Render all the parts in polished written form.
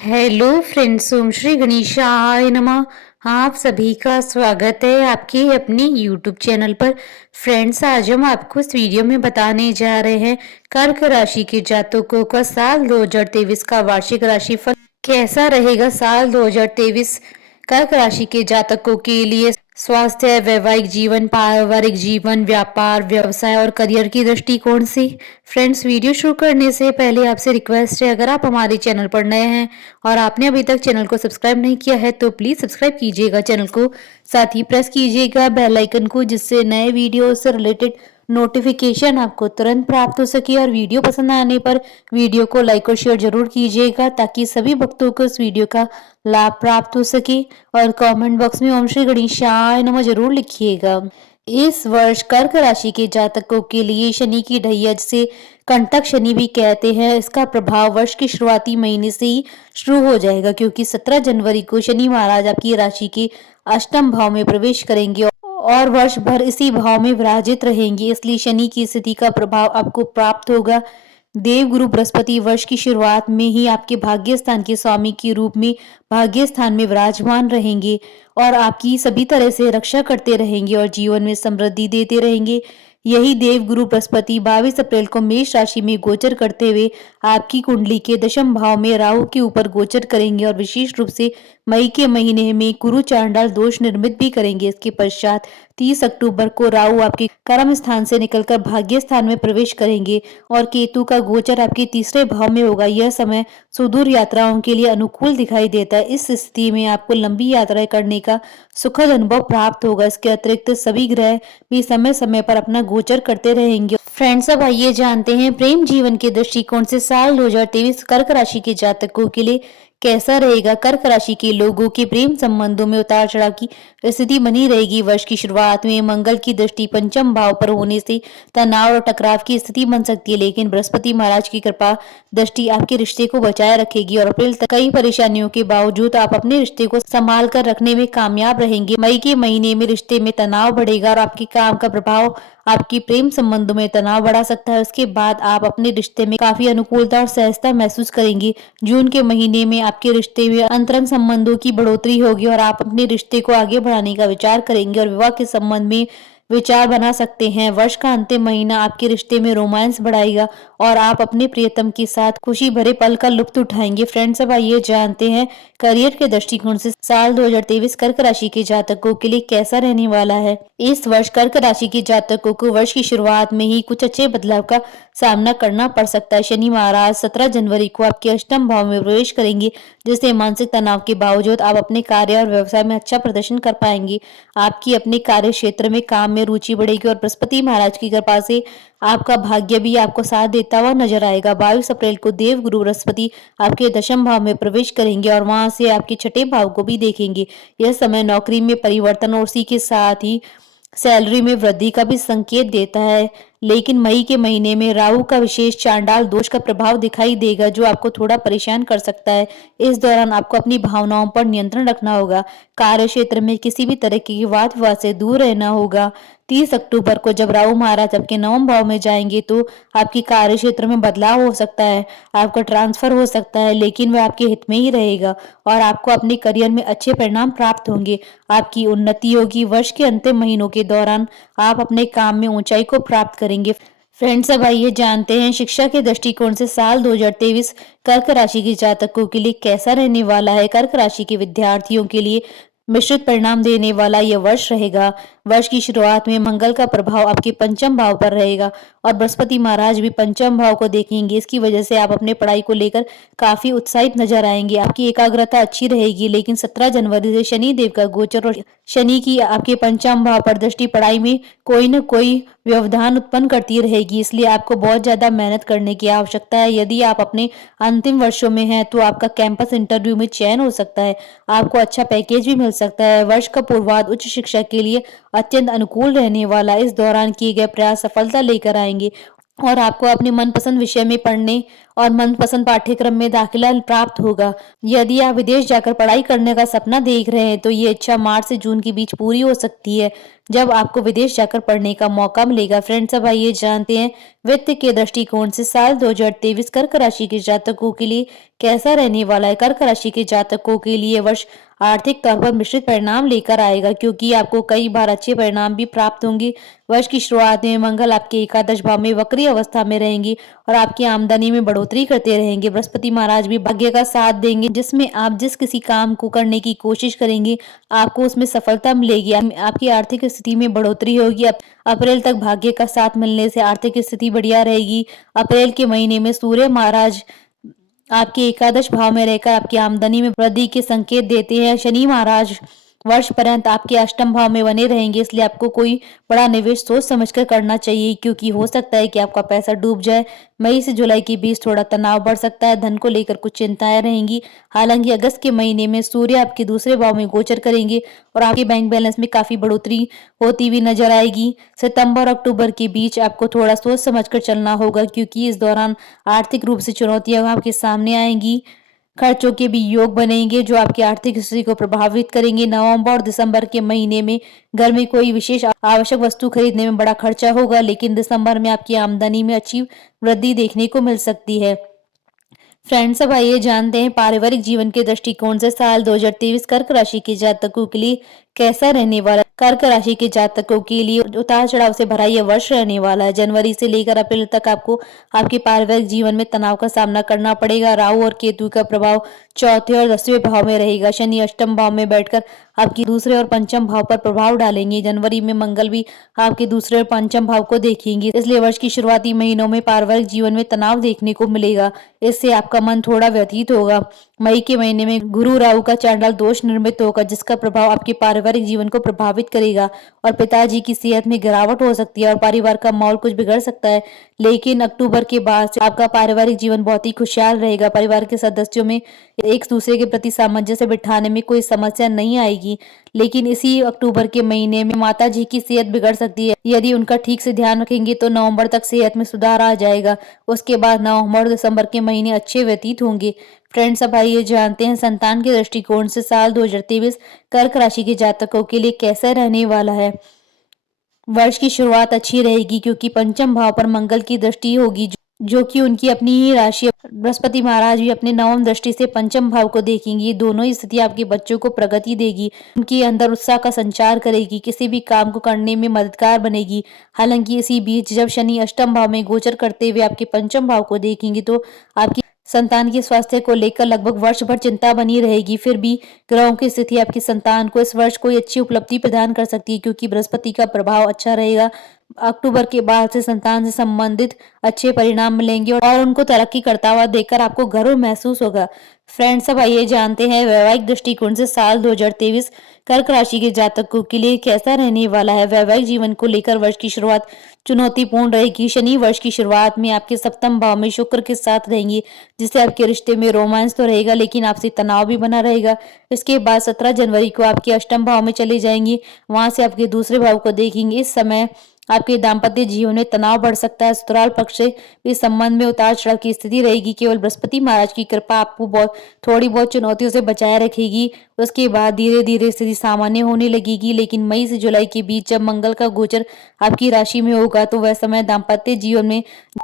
Hello friends, ओम श्री गणेशाय नमः। आप सभी का स्वागत है आपके अपने यूट्यूब चैनल पर। फ्रेंड्स, आज हम आपको इस वीडियो में बताने जा रहे हैं कर्क राशि के जातकों का साल 2023 का वार्षिक राशिफल कैसा रहेगा। साल 2023 कर्क राशि के जातकों के लिए स्वास्थ्य, वैवाहिक जीवन, पारिवारिक जीवन, व्यापार, व्यवसाय और करियर की दृष्टिकोण से। फ्रेंड्स, वीडियो शुरू करने से पहले आपसे रिक्वेस्ट है, अगर आप हमारे चैनल पर नए हैं और आपने अभी तक चैनल को सब्सक्राइब नहीं किया है तो प्लीज सब्सक्राइब कीजिएगा चैनल को। साथ ही प्रेस कीजिएगा बेल आइकन को, जिससे नए वीडियो से रिलेटेड नोटिफिकेशन आपको तुरंत प्राप्त हो सके। और वीडियो पसंद आने पर वीडियो को लाइक और शेयर जरूर कीजिएगा, ताकि सभी भक्तों को इस वीडियो का लाभ प्राप्त हो सके। और कमेंट बॉक्स में ओम श्री गणेशाय नमः जरूर लिखिएगा। इस वर्ष कर्क राशि के जातकों के लिए शनि की ढैया, जिसे कंटक शनि भी कहते हैं, इसका प्रभाव वर्ष के शुरुआती महीने से ही शुरू हो जाएगा, क्योंकि 17 जनवरी को शनि महाराज आपकी राशि के अष्टम भाव में प्रवेश करेंगे और वर्ष भर इसी भाव में विराजित रहेंगे। इसलिए शनि की स्थिति का प्रभाव आपको प्राप्त होगा। देवगुरु बृहस्पति वर्ष की शुरुआत में ही आपके भाग्य स्थान के स्वामी के रूप में भाग्य स्थान में विराजमान रहेंगे और आपकी सभी तरह से रक्षा करते रहेंगे और जीवन में समृद्धि देते रहेंगे। यही देवगुरु बृहस्पति 22 अप्रैल को मेष राशि में गोचर करते हुए आपकी कुंडली के दशम भाव में राहु के ऊपर गोचर करेंगे और विशेष रूप से मई के महीने में गुरु चांडाल दोष निर्मित भी करेंगे। इसके पश्चात 30 अक्टूबर को राहु आपके कर्म स्थान से निकलकर भाग्य स्थान में प्रवेश करेंगे और केतु का गोचर आपके तीसरे भाव में होगा। यह समय सुदूर यात्राओं के लिए अनुकूल दिखाई देता है। इस स्थिति में आपको लंबी यात्राएं करने का सुखद अनुभव प्राप्त होगा। इसके अतिरिक्त सभी ग्रह भी समय समय पर अपना गोचर करते रहेंगे। फ्रेंड्स, अब आइए जानते हैं प्रेम जीवन के दृष्टिकोण से साल 2023 कर्क राशि के जातकों के लिए कैसा रहेगा। कर्क राशि के लोगों के प्रेम संबंधों में उतार चढ़ाव की स्थिति बनी रहेगी। वर्ष की शुरुआत में मंगल की दृष्टि पंचम भाव पर होने से तनाव और टकराव की स्थिति बन सकती है, लेकिन बृहस्पति महाराज की कृपा दृष्टि आपके रिश्ते को बचाए रखेगी और अप्रैल तक कई परेशानियों के बावजूद आप अपने रिश्ते को संभाल कर रखने में कामयाब रहेंगे। मई के महीने में रिश्ते में तनाव बढ़ेगा और आपके काम का प्रभाव आपकी प्रेम संबंधों में तनाव बढ़ा सकता है। उसके बाद आप अपने रिश्ते में काफी अनुकूलता और सहजता महसूस करेंगे। जून के महीने में आपके रिश्ते में अंतरंग संबंधों की बढ़ोतरी होगी और आप अपने रिश्ते को आगे बढ़ाने का विचार करेंगे और विवाह के संबंध में विचार बना सकते हैं। वर्ष का अंतिम महीना आपके रिश्ते में रोमांस बढ़ाएगा और आप अपने प्रियतम के साथ खुशी भरे पल का लुत्फ उठाएंगे। फ्रेंड्स, अब आइए जानते हैं करियर के दृष्टिकोण से साल 2023 कर्क राशि के जातकों के लिए कैसा रहने वाला है। इस वर्ष कर्क राशि के जातकों को वर्ष की शुरुआत में ही कुछ अच्छे बदलाव का सामना करना पड़ सकता है। शनि महाराज 17 जनवरी को आपके अष्टम भाव में प्रवेश करेंगे, जिससे मानसिक तनाव के बावजूद आप अपने कार्य और व्यवसाय में अच्छा प्रदर्शन कर पाएंगे। आपकी अपने कार्य क्षेत्र में काम में रुचि बढ़ेगी और बृहस्पति महाराज की कृपा से आपका भाग्य भी आपको साथ देता हुआ नजर आएगा। 22 अप्रैल को देव गुरु बृहस्पति आपके दशम भाव में प्रवेश करेंगे और वहां से आपके छठे भाव को भी देखेंगे। यह समय नौकरी में परिवर्तन और उसी के साथ ही सैलरी में वृद्धि का भी संकेत देता है, लेकिन मई के महीने में राहु का विशेष चांडाल दोष का प्रभाव दिखाई देगा, जो आपको थोड़ा परेशान कर सकता है। इस दौरान आपको अपनी भावनाओं पर नियंत्रण रखना होगा। कार्य क्षेत्र में किसी भी तरह की वाद विवाद से दूर रहना होगा। 30 अक्टूबर को जब राहु महाराज आपके नवम भाव में जाएंगे तो आपकी कार्य क्षेत्र में बदलाव हो सकता है, आपका ट्रांसफर हो सकता है, लेकिन वह आपके हित में ही रहेगा और आपको अपने करियर में अच्छे परिणाम प्राप्त होंगे। आपकी उन्नति होगी। वर्ष के अंतिम महीनों के दौरान आप अपने काम में ऊंचाई को प्राप्त करेंगे। फ्रेंड्स, अब आइए जानते हैं शिक्षा के दृष्टिकोण से साल 2023 कर्क राशि के जातकों के लिए कैसा रहने वाला है। कर्क राशि के विद्यार्थियों के लिए मिश्रित परिणाम देने वाला यह वर्ष रहेगा। वर्ष की शुरुआत में मंगल का प्रभाव आपके पंचम भाव पर रहेगा और बृहस्पति महाराज भी पंचम भाव को देखेंगे। इसकी वजह से आप अपने पढ़ाई को लेकर काफी उत्साहित नजर आएंगे। आपकी एकाग्रता अच्छी रहेगी, लेकिन 17 जनवरी से शनि देव का गोचर और शनि की आपके पंचम भाव पर दृष्टि पढ़ाई में कोई न कोई व्यवधान उत्पन्न करती रहेगी, इसलिए आपको बहुत ज्यादा मेहनत करने की आवश्यकता है। यदि आप अपने अंतिम वर्षों में हैं तो आपका कैंपस इंटरव्यू में चयन हो सकता है, आपको अच्छा पैकेज भी मिल सकता है। वर्ष का पूर्वाध उच्च शिक्षा के लिए अत्यंत अनुकूल रहने वाला। इस दौरान किए गए प्रयास सफलता लेकर आएंगे और आपको अपने मनपसंद विषय में पढ़ने और मनपसंद पाठ्यक्रम में दाखिला प्राप्त होगा। यदि आप विदेश जाकर पढ़ाई करने का सपना देख रहे हैं तो ये इच्छा मार्च से जून के बीच पूरी हो सकती है, जब आपको विदेश जाकर पढ़ने का मौका मिलेगा। फ्रेंड्स, अब आइए जानते हैं वित्त के दृष्टिकोण से साल 2023 कर्क राशि के जातकों के लिए कैसा रहने वाला है। कर्क राशि के जातकों के लिए वर्ष आर्थिक तौर पर मिश्रित परिणाम लेकर आएगा, क्योंकि आपको कई बार अच्छे परिणाम भी प्राप्त होंगे। वर्ष की शुरुआत में मंगल आपके एकादश भाव में वक्री अवस्था में रहेंगी और आपकी आमदनी में बढ़ोतरी करते रहेंगे। बृहस्पति महाराज भी भाग्य का साथ देंगे, जिसमें आप जिस किसी काम को करने की कोशिश करेंगे आपको उसमें सफलता मिलेगी। आपकी आर्थिक स्थिति में बढ़ोतरी होगी। अप्रैल तक भाग्य का साथ मिलने से आर्थिक स्थिति बढ़िया रहेगी। अप्रैल के महीने में सूर्य महाराज आपके एकादश भाव में रहकर आपकी आमदनी में वृद्धि के संकेत देते हैं। शनि महाराज वर्ष पर्यंत आपके अष्टम भाव में बने रहेंगे, इसलिए आपको कोई बड़ा निवेश सोच समझकर करना चाहिए, क्योंकि हो सकता है कि आपका पैसा डूब जाए। मई से जुलाई के बीच थोड़ा तनाव बढ़ सकता है, धन को लेकर कुछ चिंताएं रहेंगी। हालांकि अगस्त के महीने में सूर्य आपके दूसरे भाव में गोचर करेंगे और आपके बैंक बैलेंस में काफी बढ़ोतरी होती हुई नजर आएगी। सितंबर और अक्टूबर के बीच आपको थोड़ा सोच समझकर चलना होगा, क्योंकि इस दौरान आर्थिक रूप से चुनौतियां आपके सामने आएंगी। खर्चों के भी योग बनेंगे जो आपकी आर्थिक स्थिति को प्रभावित करेंगे। नवंबर और दिसंबर के महीने में घर में कोई विशेष आवश्यक वस्तु खरीदने में बड़ा खर्चा होगा, लेकिन दिसंबर में आपकी आमदनी में अच्छी वृद्धि देखने को मिल सकती है। फ्रेंड्स, अब आइए जानते हैं पारिवारिक जीवन के दृष्टिकोण से साल 2023 कर्क राशि के जातकों के लिए कैसा रहने वाला है। कर्क राशि के जातकों के लिए उतार चढ़ाव से भरा यह वर्ष रहने वाला है। जनवरी से लेकर अप्रैल तक आपको आपके पारिवारिक जीवन में तनाव का सामना करना पड़ेगा। राहु और केतु का प्रभाव चौथे और 10वें भाव में रहेगा। शनि अष्टम भाव में बैठकर आपकी दूसरे और पंचम भाव पर प्रभाव डालेंगे। जनवरी में मंगल भी आपके दूसरे और पंचम भाव को देखेंगे, इसलिए वर्ष की शुरुआती महीनों में पारिवारिक जीवन में तनाव देखने को मिलेगा। इससे आपका मन थोड़ा व्यथित होगा। मई के महीने में गुरु राहु का चांडाल दोष निर्मित होगा, जिसका प्रभाव आपके पारिवारिक जीवन को प्रभावित करेगा और पिताजी की सेहत में गिरावट हो सकती है और परिवार का माहौल कुछ बिगड़ सकता है। लेकिन अक्टूबर के बाद से आपका पारिवारिक जीवन बहुत ही खुशहाल रहेगा। परिवार के सदस्यों में एक दूसरे के प्रति सामंजस्य बिठाने में कोई समस्या नहीं आएगी। लेकिन इसी अक्टूबर के महीने में माता जी की सेहत बिगड़ सकती है। यदि उनका ठीक से ध्यान रखेंगे तो नवंबर तक सेहत में सुधार आ जाएगा। उसके बाद नवंबर दिसंबर के महीने अच्छे व्यतीत होंगे। फ्रेंड्स, अब आइए जानते हैं संतान के दृष्टिकोण से साल 2023 कर्क राशि के जातकों के लिए कैसा रहने वाला है। वर्ष की शुरुआत अच्छी रहेगी, क्योंकि पंचम भाव पर मंगल की दृष्टि होगी, जो कि उनकी अपनी ही राशि। बृहस्पति महाराज भी अपने नवम दृष्टि से पंचम भाव को देखेंगे। ये दोनों ही स्थिति आपके बच्चों को प्रगति देगी, उनके अंदर उत्साह का संचार करेगी, किसी भी काम को करने में मददगार बनेगी। हालांकि इसी बीच जब शनि अष्टम भाव में गोचर करते हुए आपके पंचम भाव को देखेंगे तो आपकी संतान के स्वास्थ्य को लेकर लगभग वर्ष भर चिंता बनी रहेगी। फिर भी ग्रहों की स्थिति आपकी संतान को इस वर्ष कोई अच्छी उपलब्धि प्रदान कर सकती है, क्योंकि बृहस्पति का प्रभाव अच्छा रहेगा। अक्टूबर के बाद से संतान से संबंधित अच्छे परिणाम मिलेंगे और उनको तरक्की करता हुआ देखकर आपको गर्व महसूस होगा। फ्रेंड्स, अब आइए जानते हैं वैवाहिक दृष्टिकोण से साल 2023 कर्क राशि के जातकों के लिए कैसा रहने वाला है। वैवाहिक जीवन को लेकर वर्ष की शुरुआत चुनौतीपूर्ण रहेगी। शनि वर्ष की शुरुआत में आपके सप्तम भाव में शुक्र के साथ रहेंगे, जिससे आपके रिश्ते में रोमांस तो रहेगा, लेकिन आपसे तनाव भी बना रहेगा। इसके बाद 17 जनवरी को आपके अष्टम भाव में चले जाएंगे, वहां से आपके दूसरे भाव को देखेंगे। इस समय आपके दाम्पत्य जीवन में तनाव बढ़ सकता है। ससुराल पक्ष से इस संबंध में उतार चढ़ाव की स्थिति रहेगी। केवल बृहस्पति महाराज की कृपा आपको थोड़ी बहुत चुनौतियों से बचाए रखेगी। उसके बाद धीरे धीरे स्थिति सामान्य होने लगेगी। लेकिन मई से जुलाई के बीच जब मंगल का गोचर आपकी राशि में होगा तो वह समय दाम्पत्य जीवन में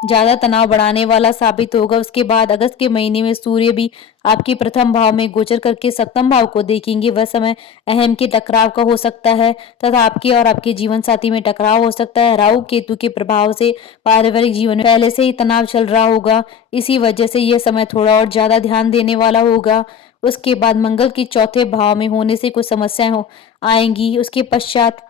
ज्यादा तनाव बढ़ाने वाला साबित होगा। उसके बाद अगस्त के महीने में सूर्य भी आपके प्रथम भाव में गोचर करके सप्तम भाव को देखेंगे। वह समय अहम के टकराव का हो सकता है तथा आपके और आपके जीवन साथी में टकराव हो सकता है। राहु केतु के प्रभाव से पारिवारिक जीवन में पहले से ही तनाव चल रहा होगा, इसी वजह से यह समय थोड़ा और ज्यादा ध्यान देने वाला होगा। उसके बाद मंगल के चौथे भाव में होने से कुछ समस्याएं आएंगी। उसके पश्चात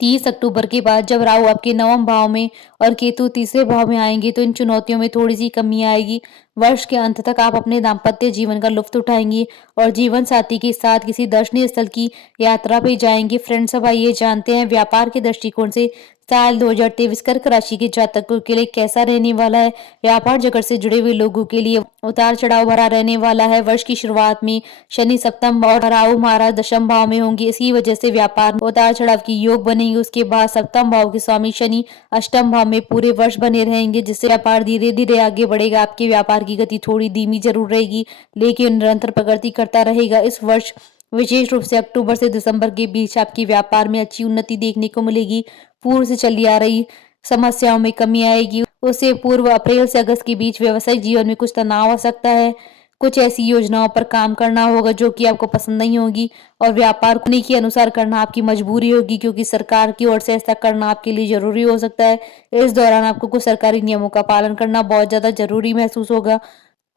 30 अक्टूबर के बाद जब राहु आपके नवम भाव में और केतु तीसरे भाव में आएंगे तो इन चुनौतियों में थोड़ी सी कमी आएगी। वर्ष के अंत तक आप अपने दाम्पत्य जीवन का लुत्फ उठाएंगे और जीवन साथी के साथ किसी दर्शनीय स्थल की यात्रा पे जाएंगे। फ्रेंड्स, अब आइए जानते हैं व्यापार के दृष्टिकोण से साल 2023 कर्क राशि के जातकों के लिए कैसा रहने वाला है। व्यापार जगत से जुड़े हुए लोगों के लिए उतार चढ़ाव भरा रहने वाला है। वर्ष की शुरुआत में शनि सप्तम और राहु महाराज दशम भाव में होंगे, इसी वजह से व्यापार में उतार चढ़ाव की योग बनेंगे। उसके बाद सप्तम भाव के स्वामी शनि अष्टम भाव में पूरे वर्ष बने रहेंगे, जिससे व्यापार धीरे धीरे आगे बढ़ेगा। आपके व्यापार की गति थोड़ी धीमी जरूर रहेगी, लेकिन निरंतर प्रगति करता रहेगा। इस वर्ष विशेष रूप से अक्टूबर से दिसंबर के बीच आपके व्यापार में अच्छी उन्नति देखने को मिलेगी। पूर्व से चली आ रही समस्याओं में कमी आएगी। उससे पूर्व अप्रैल से अगस्त के बीच व्यवसायिक जीवन में कुछ तनाव आ सकता है। कुछ ऐसी योजनाओं पर काम करना होगा जो कि आपको पसंद नहीं होगी, और व्यापार को के अनुसार करना आपकी मजबूरी होगी, क्योंकि सरकार की ओर से ऐसा करना आपके लिए जरूरी हो सकता है। इस दौरान आपको कुछ सरकारी नियमों का पालन करना बहुत ज्यादा जरूरी महसूस होगा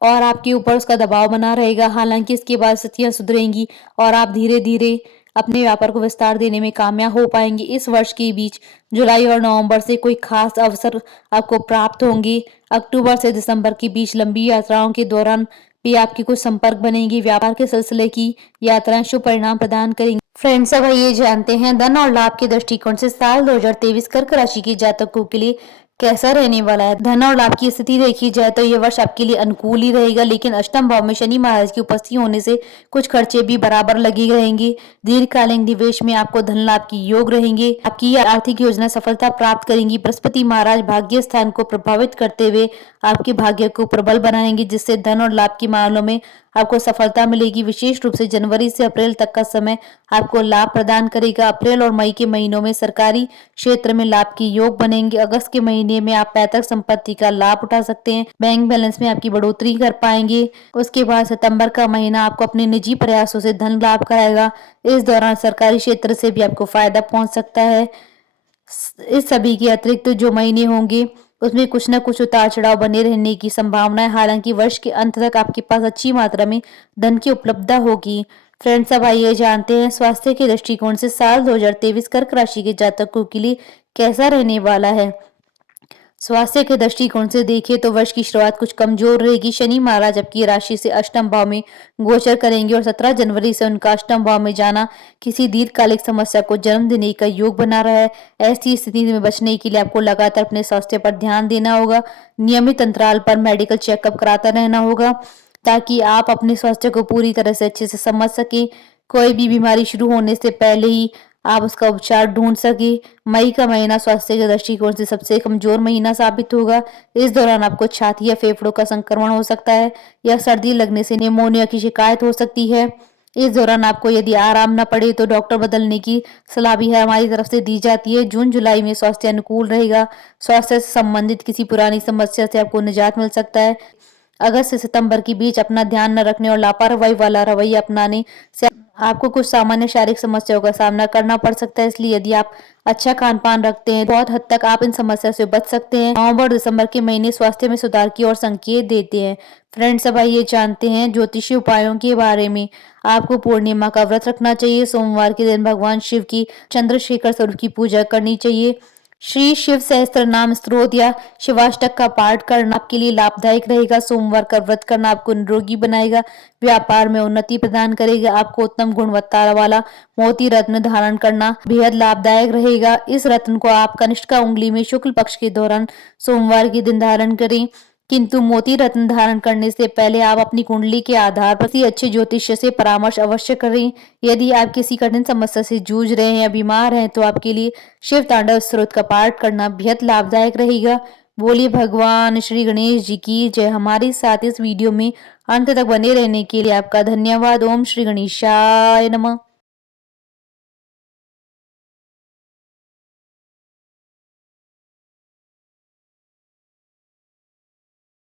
और आपके ऊपर उसका दबाव बना रहेगा। हालांकि इसके बाद स्थितियां सुधरेंगी और आप धीरे धीरे अपने व्यापार को विस्तार देने में कामयाब हो पाएंगे। इस वर्ष के बीच जुलाई और नवंबर से कोई खास अवसर आपको प्राप्त होंगे। अक्टूबर से दिसंबर के बीच लंबी यात्राओं के दौरान भी आपके कुछ संपर्क बनेंगे। व्यापार के सिलसिले की यात्राएं शुभ परिणाम प्रदान करेंगी। फ्रेंड्स, अब ये जानते हैं धन और लाभ के दृष्टिकोण से साल 2023 कर्क राशि के जातकों के लिए कैसा रहने वाला है। धन और लाभ की स्थिति देखी जाए तो यह वर्ष आपके लिए अनुकूल ही रहेगा, लेकिन अष्टम भाव में शनि महाराज की उपस्थिति होने से कुछ खर्चे भी बराबर लगे रहेंगे। दीर्घकालीन निवेश में आपको धन लाभ की योग रहेंगे। आपकी आर्थिक योजना सफलता प्राप्त करेंगी। बृहस्पति महाराज भाग्य स्थान को प्रभावित करते हुए आपके भाग्य को प्रबल बनाएंगे, जिससे धन और लाभ की मामलों में आपको सफलता मिलेगी। विशेष रूप से जनवरी से अप्रैल तक का समय आपको लाभ प्रदान करेगा। अप्रैल और मई के महीनों में सरकारी क्षेत्र में लाभ की योग बनेंगे। अगस्त के महीने में आप पैतृक संपत्ति का लाभ उठा सकते हैं। बैंक बैलेंस में आपकी बढ़ोतरी कर पाएंगे। उसके बाद सितंबर का महीना आपको अपने निजी प्रयासों से धन लाभ कराएगा। इस दौरान सरकारी क्षेत्र से भी आपको फायदा पहुंच सकता है। इस सभी के अतिरिक्त जो महीने होंगे उसमें कुछ न कुछ उतार चढ़ाव बने रहने की संभावना है। हालांकि वर्ष के अंत तक आपके पास अच्छी मात्रा में धन की उपलब्धता होगी। फ्रेंड्स, अब आइए जानते हैं स्वास्थ्य के दृष्टिकोण से साल 2023 कर्क राशि के जातकों के लिए कैसा रहने वाला है। स्वास्थ्य के दृष्टिकोण से देखें तो वर्ष की शुरुआत कुछ कमजोर रहेगी। शनि महाराज आपकी राशि से अष्टम भाव में गोचर करेंगे और 17 जनवरी से उनका अष्टम भाव में जाना किसी दीर्घकालिक समस्या को जन्म देने का योग बना रहा है। ऐसी स्थिति में बचने के लिए आपको लगातार अपने स्वास्थ्य पर ध्यान देना होगा। नियमित अंतराल पर मेडिकल चेकअप कराता रहना होगा, ताकि आप अपने स्वास्थ्य को पूरी तरह से अच्छे से समझ सकें। कोई भी बीमारी शुरू होने से पहले ही आप उसका उपचार ढूंढ सके। मई का महीना स्वास्थ्य के दृष्टिकोण से सबसे कमजोर महीना साबित होगा। इस दौरान आपको छाती या फेफड़ों का संक्रमण हो सकता है या सर्दी लगने से निमोनिया की शिकायत हो सकती है। इस दौरान आपको यदि आराम न पड़े तो डॉक्टर बदलने की सलाह भी है हमारी तरफ से दी जाती है। जून जुलाई में स्वास्थ्य अनुकूल रहेगा। स्वास्थ्य से संबंधित किसी पुरानी समस्या से आपको निजात मिल सकता है। अगस्त से सितंबर के बीच अपना ध्यान न रखने और लापरवाही वाला रवैया अपनाने से आपको कुछ सामान्य शारीरिक समस्याओं का सामना करना पड़ सकता है। इसलिए यदि आप अच्छा खान पान रखते हैं, बहुत हद तक आप इन समस्या से बच सकते हैं। नवंबर और दिसंबर के महीने स्वास्थ्य में सुधार की ओर संकेत देते हैं। फ्रेंड्स, अब आइए जानते हैं ज्योतिषी उपायों के बारे में। आपको पूर्णिमा का व्रत रखना चाहिए। सोमवार के दिन भगवान शिव की चंद्रशेखर स्वरूप की पूजा करनी चाहिए। श्री शिव सहस्त्र नाम स्तोत्र या शिवाष्टक का पाठ करना आपके लिए लाभदायक रहेगा। सोमवार का व्रत करना आपको निरोगी बनाएगा, व्यापार में उन्नति प्रदान करेगा। आपको उत्तम गुणवत्ता वाला मोती रत्न धारण करना बेहद लाभदायक रहेगा। इस रत्न को आप कनिष्ठा उंगली में शुक्ल पक्ष के दौरान सोमवार के दिन धारण करें। किंतु मोती रत्न धारण करने से पहले आप अपनी कुंडली के आधार पर किसी अच्छे ज्योतिष से परामर्श अवश्य करें। यदि आप किसी कठिन समस्या से जूझ रहे हैं या बीमार हैं तो आपके लिए शिव तांडव स्तोत्र का पाठ करना बेहद लाभदायक रहेगा। बोलिए भगवान श्री गणेश जी की जय। हमारे साथ इस वीडियो में अंत तक बने रहने के लिए आपका धन्यवाद। ओम श्री गणेशाय नमः।